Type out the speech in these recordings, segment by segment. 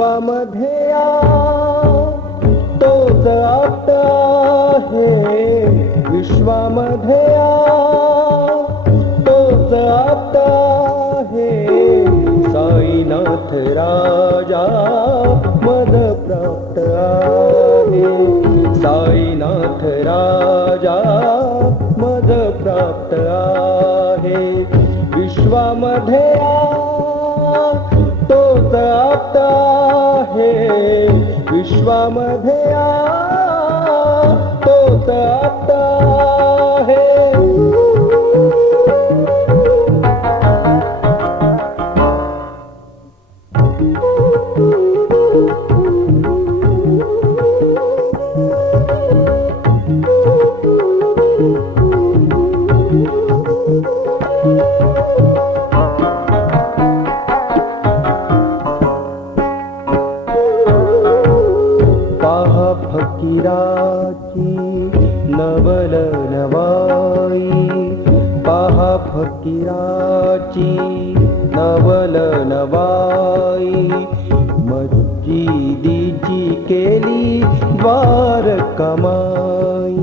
विश्वामध्ये तोच आता आहे. विश्वामध्ये तोच आता आहे. साईनाथ राजा मद प्राप्त आहे. साईनाथ राजा मद प्राप्त आहे. विश्वामध्ये तोच आता आहे. विश्वामध्ये तोच आता फकीराची नवल नवाई मस्जिदीची केली द्वार कमाई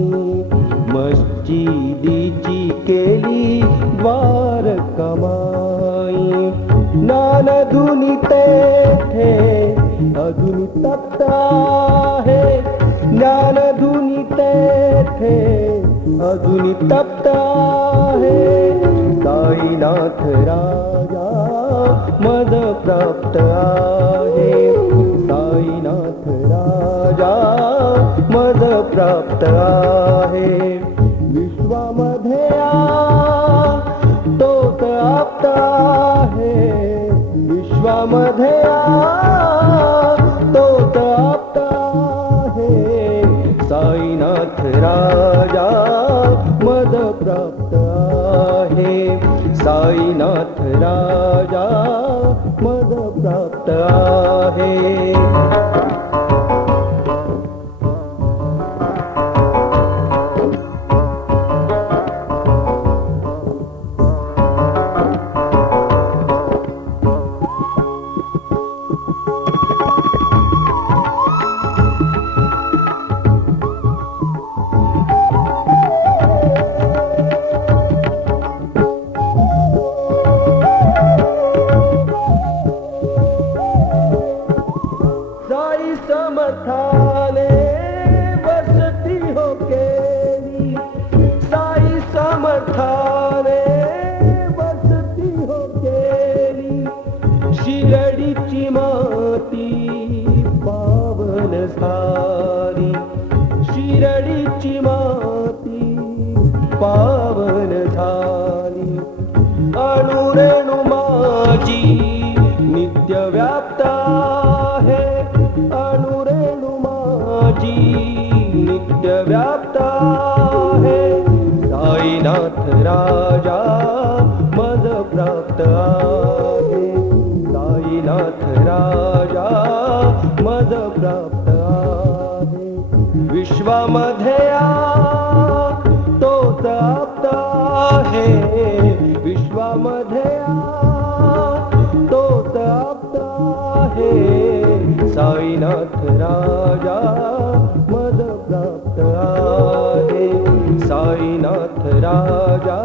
कमाई। नानधुनी तेथे अजून तप्त आहे ज्ञानधुनी तेथे अजून तप्त आहे साईनाथ राजा मद प्राप्त आहे. साईनाथ राजा मद प्राप्त आहे. विश्वामध्ये तो तोच आप्त आहे. विश्वामध्ये तो तोच आप्त आहे. साईनाथ राजा साईनाथ राजा मद प्राप्त आहे हो साई समर्थाने वसती हो केली साई समथाने वसती हो केली शिरडीची माती पावन सारी। शिरडीची माती पावन झाली अणुरेणु माझी नित्य व्याप्ता है व्याप्त आहे साईनाथ राजा मद प्राप्त आहे। साईनाथ राजा मद प्राप्त आहे। विश्वामध्ये तो प्राप्त आहे। विश्वामध्ये तो प्राप्त आहे। साईनाथ राजा प्राप्त आहे. साईनाथ राजा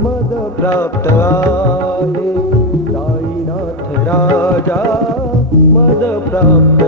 मद प्राप्त आहे. साईनाथ राजा मद प्राप्त